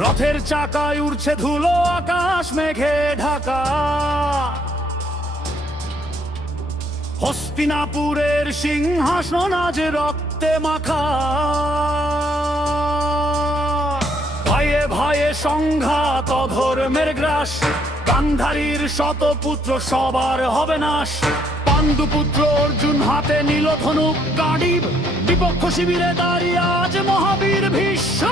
রথের চাকায় উড়ছে ধুলো, আকাশ মেঘে ঢাকা। হস্তিনাপুরের সিংহাসন আজ রক্তে মাখা। ভাইয়ে ভাইয়ে সংঘাত অধর্মের গ্রাস গান্ধারীর শতপুত্র সবার হবে নাশ। পাণ্ডুপুত্র অর্জুন হাতে নীল ধনুক, গাড়ি। বিপক্ষ শিবিরে দাঁড়িয়ে আজ মহাবীর ভীষ্ম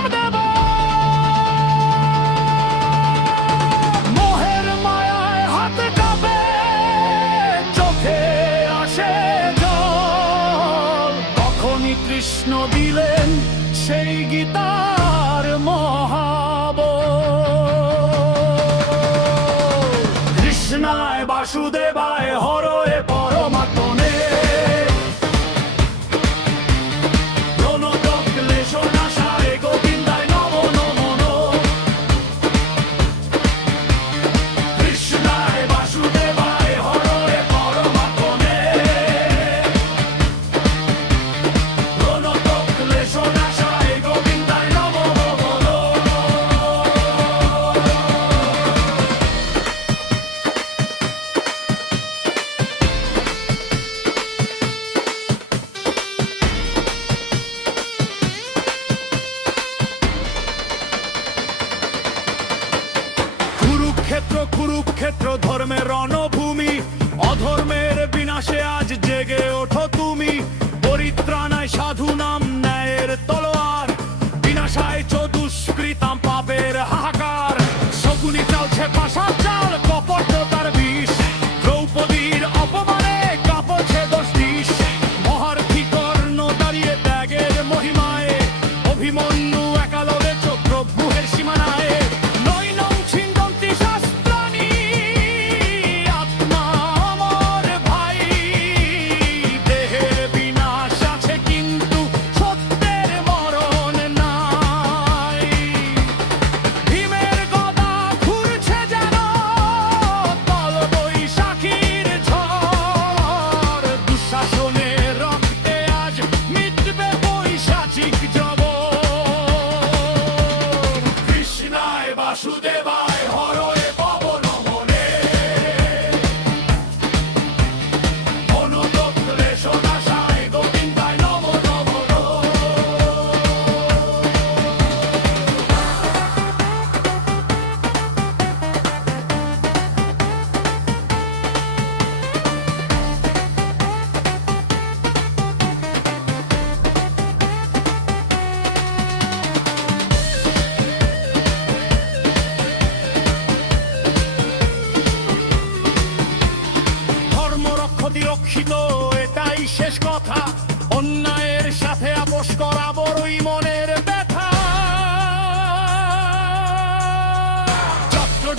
কৃষ্ণ দিলেন সেই গীতার মহাব কৃষ্ণায় বাসুদেবায় হরয়ে 안啊.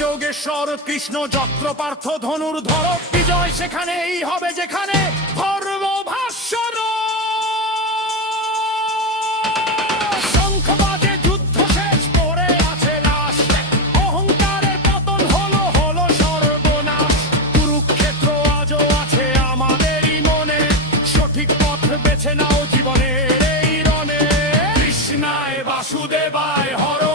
যোগেশ্বর, কৃষ্ণ যত্র পার্থ ধনুর ধর বিজয় সেখানে এই হবে যেখানে ধর্ম বেছে নাও জীবনে এই রণে। কৃষ্ণায় বাসুদেবায় হর